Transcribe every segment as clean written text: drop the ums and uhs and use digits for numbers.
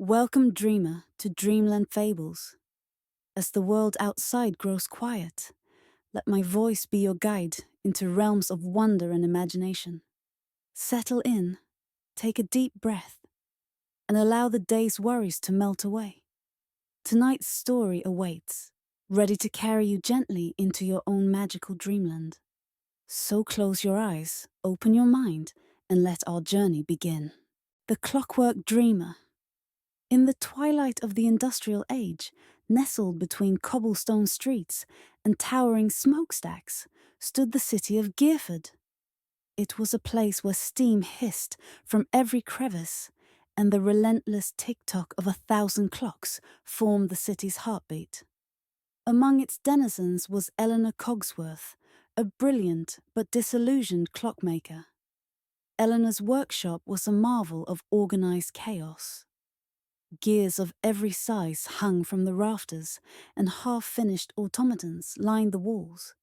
Welcome, dreamer, to Dreamland Fables. As the world outside grows quiet, let my voice be your guide into realms of wonder and imagination. Settle in, take a deep breath, and allow the day's worries to melt away. Tonight's story awaits, ready to carry you gently into your own magical dreamland. So close your eyes, open your mind, and let our journey begin. The Clockwork Dreamer. In the twilight of the industrial age, nestled between cobblestone streets and towering smokestacks, stood the city of Gearford. It was a place where steam hissed from every crevice, and the relentless tick-tock of 1,000 clocks formed the city's heartbeat. Among its denizens was Eleanor Cogsworth, a brilliant but disillusioned clockmaker. Eleanor's workshop was a marvel of organized chaos. Gears of every size hung from the rafters, and half-finished automatons lined the walls,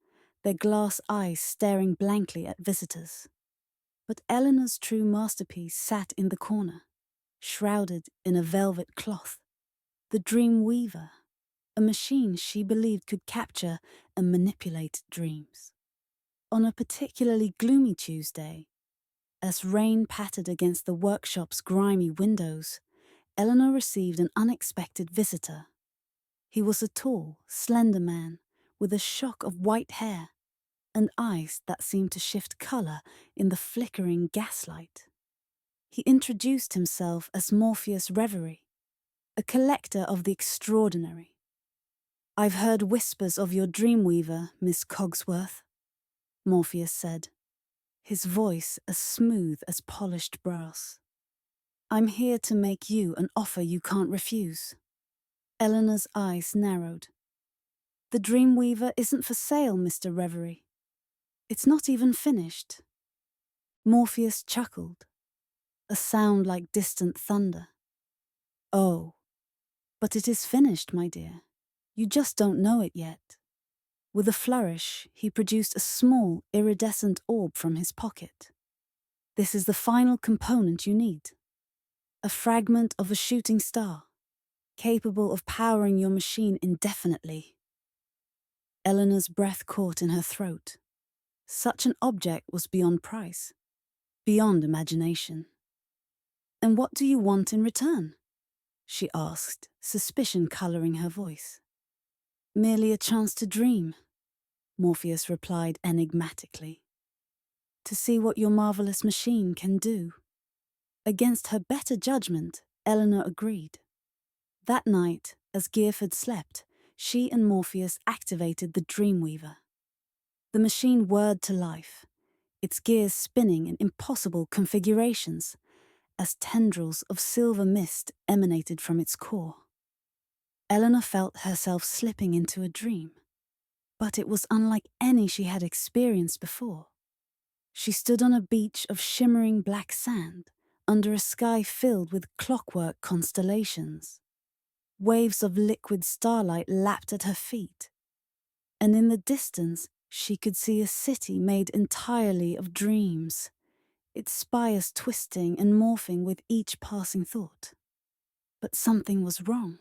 their glass eyes staring blankly at visitors. But Eleanor's true masterpiece sat in the corner, shrouded in a velvet cloth. The Dream Weaver, a machine she believed could capture and manipulate dreams. On a particularly gloomy Tuesday, as rain pattered against the workshop's grimy windows, Eleanor received an unexpected visitor. He was a tall, slender man with a shock of white hair and eyes that seemed to shift color in the flickering gaslight. He introduced himself as Morpheus Reverie, a collector of the extraordinary. "I've heard whispers of your Dreamweaver, Miss Cogsworth," Morpheus said, his voice as smooth as polished brass. "I'm here to make you an offer you can't refuse." Eleanor's eyes narrowed. "The Dreamweaver isn't for sale, Mr. Reverie. It's not even finished." Morpheus chuckled, a sound like distant thunder. "Oh, but it is finished, my dear. You just don't know it yet." With a flourish, he produced a small, iridescent orb from his pocket. "This is the final component you need. A fragment of a shooting star, capable of powering your machine indefinitely." Eleanor's breath caught in her throat. Such an object was beyond price, beyond imagination. "And what do you want in return?" she asked, suspicion coloring her voice. "Merely a chance to dream," Morpheus replied enigmatically. "To see what your marvelous machine can do." Against her better judgment, Eleanor agreed. That night, as Gearford slept, she and Morpheus activated the Dreamweaver. The machine whirred to life, its gears spinning in impossible configurations, as tendrils of silver mist emanated from its core. Eleanor felt herself slipping into a dream, but it was unlike any she had experienced before. She stood on a beach of shimmering black sand, under a sky filled with clockwork constellations. Waves of liquid starlight lapped at her feet, and in the distance she could see a city made entirely of dreams, its spires twisting and morphing with each passing thought. But something was wrong.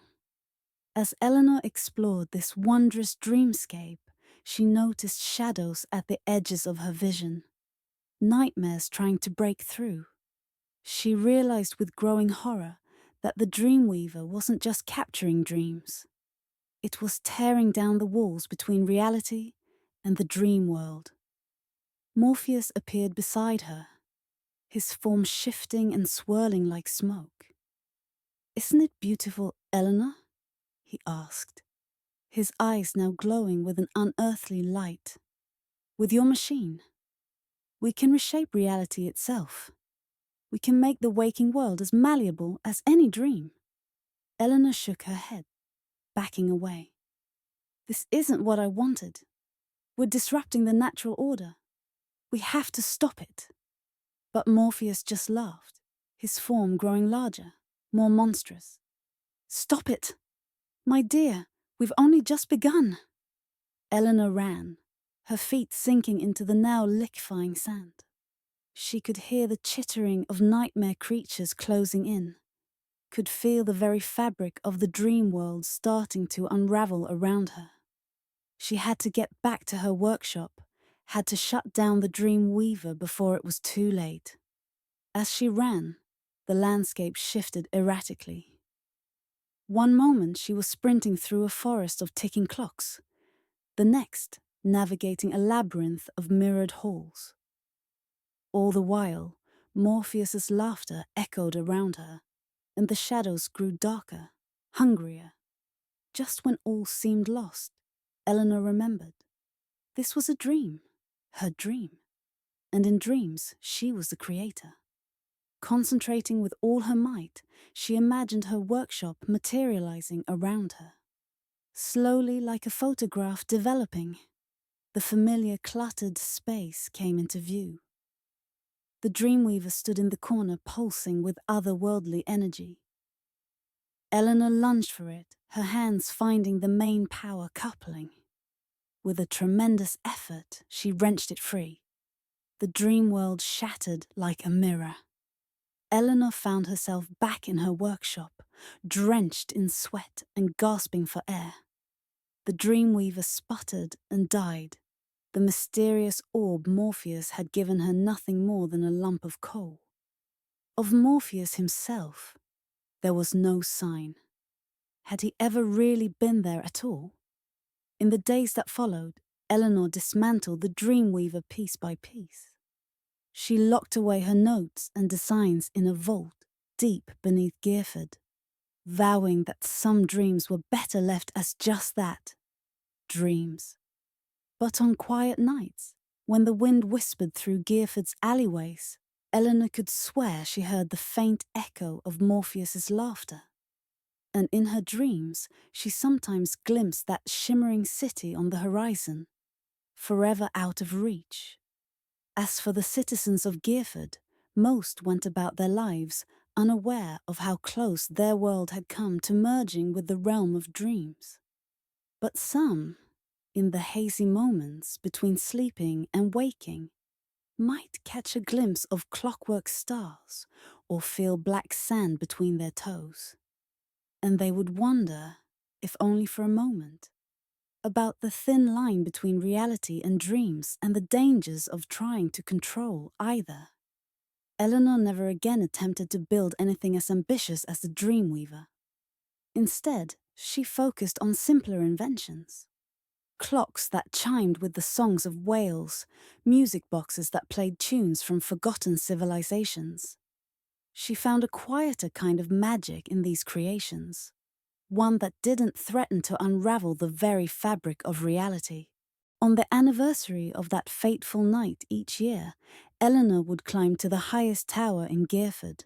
As Eleanor explored this wondrous dreamscape, she noticed shadows at the edges of her vision, nightmares trying to break through. She realized with growing horror that the Dreamweaver wasn't just capturing dreams. It was tearing down the walls between reality and the dream world. Morpheus appeared beside her, his form shifting and swirling like smoke. "Isn't it beautiful, Eleanor?" he asked, his eyes now glowing with an unearthly light. "With your machine, we can reshape reality itself. We can make the waking world as malleable as any dream." Eleanor shook her head, backing away. "This isn't what I wanted. We're disrupting the natural order. We have to stop it." But Morpheus just laughed, his form growing larger, more monstrous. "Stop it! My dear, we've only just begun." Eleanor ran, her feet sinking into the now liquefying sand. She could hear the chittering of nightmare creatures closing in, could feel the very fabric of the dream world starting to unravel around her. She had to get back to her workshop, had to shut down the dream weaver before it was too late. As she ran, the landscape shifted erratically. One moment she was sprinting through a forest of ticking clocks, the next navigating a labyrinth of mirrored halls. All the while, Morpheus's laughter echoed around her, and the shadows grew darker, hungrier. Just when all seemed lost, Eleanor remembered. This was a dream, her dream, and in dreams she was the creator. Concentrating with all her might, she imagined her workshop materializing around her. Slowly, like a photograph developing, the familiar cluttered space came into view. The Dreamweaver stood in the corner pulsing with otherworldly energy. Eleanor lunged for it, her hands finding the main power coupling. With a tremendous effort, she wrenched it free. The dream world shattered like a mirror. Eleanor found herself back in her workshop, drenched in sweat and gasping for air. The Dreamweaver sputtered and died. The mysterious orb Morpheus had given her nothing more than a lump of coal. Of Morpheus himself, there was no sign. Had he ever really been there at all? In the days that followed, Eleanor dismantled the Dreamweaver piece by piece. She locked away her notes and designs in a vault deep beneath Gearford, vowing that some dreams were better left as just that, dreams. But on quiet nights, when the wind whispered through Gearford's alleyways, Eleanor could swear she heard the faint echo of Morpheus's laughter. And in her dreams, she sometimes glimpsed that shimmering city on the horizon, forever out of reach. As for the citizens of Gearford, most went about their lives unaware of how close their world had come to merging with the realm of dreams. But some, in the hazy moments between sleeping and waking, might catch a glimpse of clockwork stars or feel black sand between their toes. And they would wonder, if only for a moment, about the thin line between reality and dreams and the dangers of trying to control either. Eleanor never again attempted to build anything as ambitious as the Dreamweaver. Instead, she focused on simpler inventions. Clocks that chimed with the songs of whales, music boxes that played tunes from forgotten civilizations. She found a quieter kind of magic in these creations, one that didn't threaten to unravel the very fabric of reality. On the anniversary of that fateful night each year, Eleanor would climb to the highest tower in Gearford.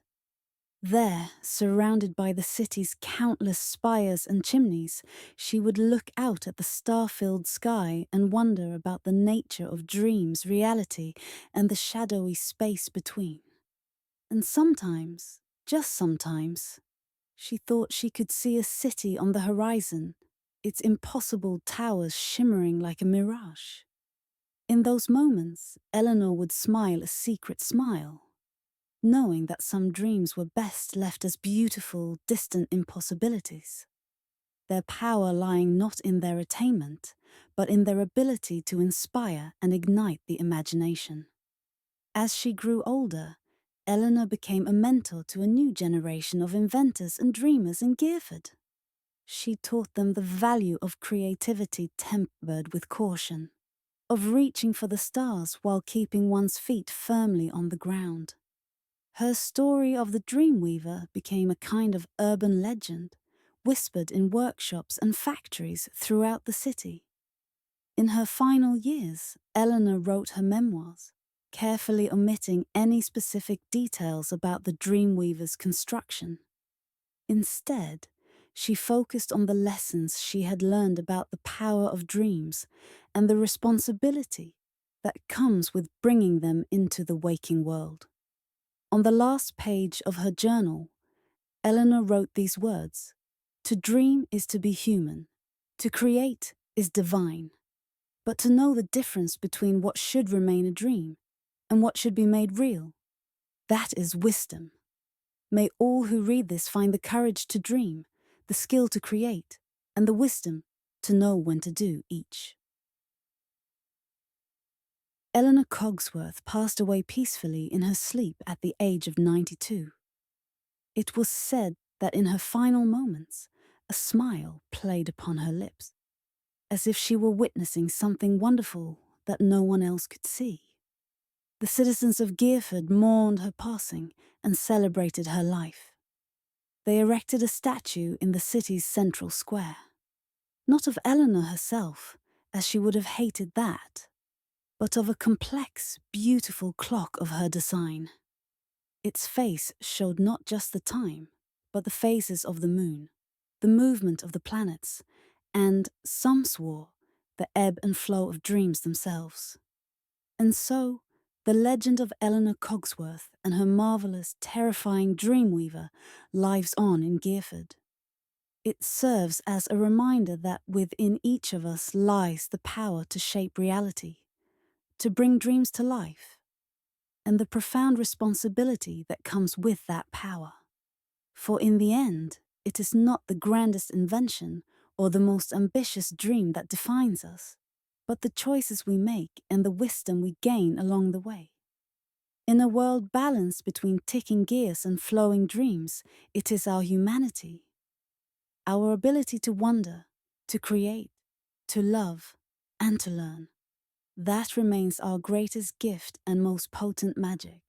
There, surrounded by the city's countless spires and chimneys, she would look out at the star-filled sky and wonder about the nature of dreams, reality, and the shadowy space between. And sometimes, just sometimes, she thought she could see a city on the horizon, its impossible towers shimmering like a mirage. In those moments, Eleanor would smile a secret smile, knowing that some dreams were best left as beautiful, distant impossibilities. Their power lying not in their attainment, but in their ability to inspire and ignite the imagination. As she grew older, Eleanor became a mentor to a new generation of inventors and dreamers in Gearford. She taught them the value of creativity tempered with caution, of reaching for the stars while keeping one's feet firmly on the ground. Her story of the Dreamweaver became a kind of urban legend, whispered in workshops and factories throughout the city. In her final years, Eleanor wrote her memoirs, carefully omitting any specific details about the Dreamweaver's construction. Instead, she focused on the lessons she had learned about the power of dreams and the responsibility that comes with bringing them into the waking world. On the last page of her journal, Eleanor wrote these words: "To dream is to be human. To create is divine. But to know the difference between what should remain a dream and what should be made real, that is wisdom." May all who read this find the courage to dream, the skill to create, and the wisdom to know when to do each. Eleanor Cogsworth passed away peacefully in her sleep at the age of 92. It was said that in her final moments, a smile played upon her lips, as if she were witnessing something wonderful that no one else could see. The citizens of Gearford mourned her passing and celebrated her life. They erected a statue in the city's central square. Not of Eleanor herself, as she would have hated that, but of a complex, beautiful clock of her design. Its face showed not just the time, but the phases of the moon, the movement of the planets, and, some swore, the ebb and flow of dreams themselves. And so, the legend of Eleanor Cogsworth and her marvelous, terrifying dreamweaver lives on in Gearford. It serves as a reminder that within each of us lies the power to shape reality, to bring dreams to life, and the profound responsibility that comes with that power. For in the end, it is not the grandest invention or the most ambitious dream that defines us, but the choices we make and the wisdom we gain along the way. In a world balanced between ticking gears and flowing dreams, it is our humanity, our ability to wonder, to create, to love, and to learn. That remains our greatest gift and most potent magic.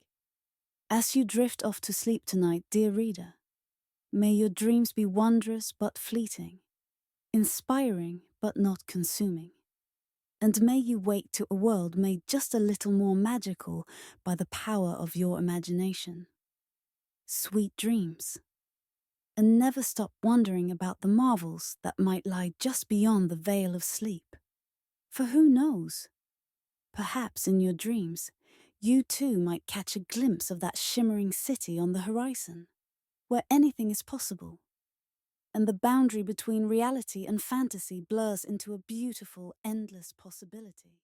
As you drift off to sleep tonight, dear reader, may your dreams be wondrous but fleeting, inspiring but not consuming. And may you wake to a world made just a little more magical by the power of your imagination. Sweet dreams. And never stop wondering about the marvels that might lie just beyond the veil of sleep. For who knows? Perhaps in your dreams, you too might catch a glimpse of that shimmering city on the horizon, where anything is possible, and the boundary between reality and fantasy blurs into a beautiful, endless possibility.